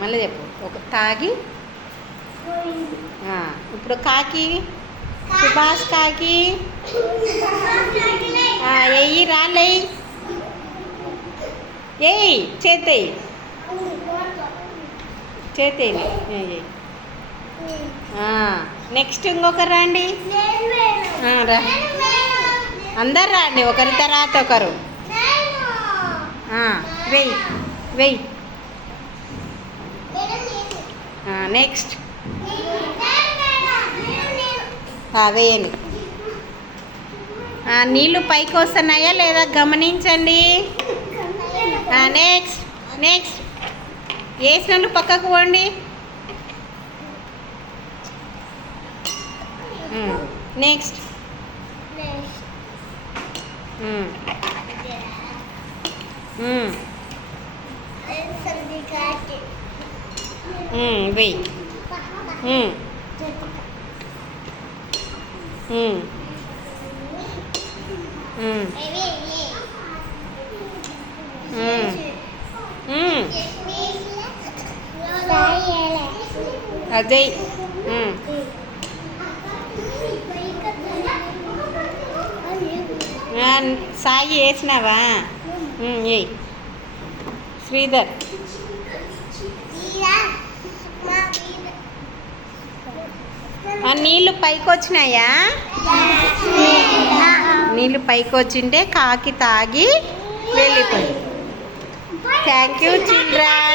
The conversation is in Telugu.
మళ్ళీ చెప్పు ఒక తాగి ఇప్పుడు కాకి సుభాష్ కాకి ఎయ్యి రాలేయి ఏయ్ చేతేయి చేతేయి నెక్స్ట్ ఇంకొకరు రండి రా అందరు రండి ఒకరి తర్వాత ఒకరు వెయ్యి వెయ్యి నెక్స్ట్ వేయండి నీళ్ళు పైకి వస్తున్నాయా లేదా గమనించండి నెక్స్ట్ నెక్స్ట్ వేసినట్లు పక్కకు పోండి నెక్స్ట్ వెయ్యి అదే సాయి వేసినావా ఏ శ్రీధర్ నీళ్ళు పైకి వచ్చినాయా నీళ్ళు పైకి వచ్చింటే కాకి తాగి వెళ్ళిపోయి థ్యాంక్ యూ చిల్డ్రన్.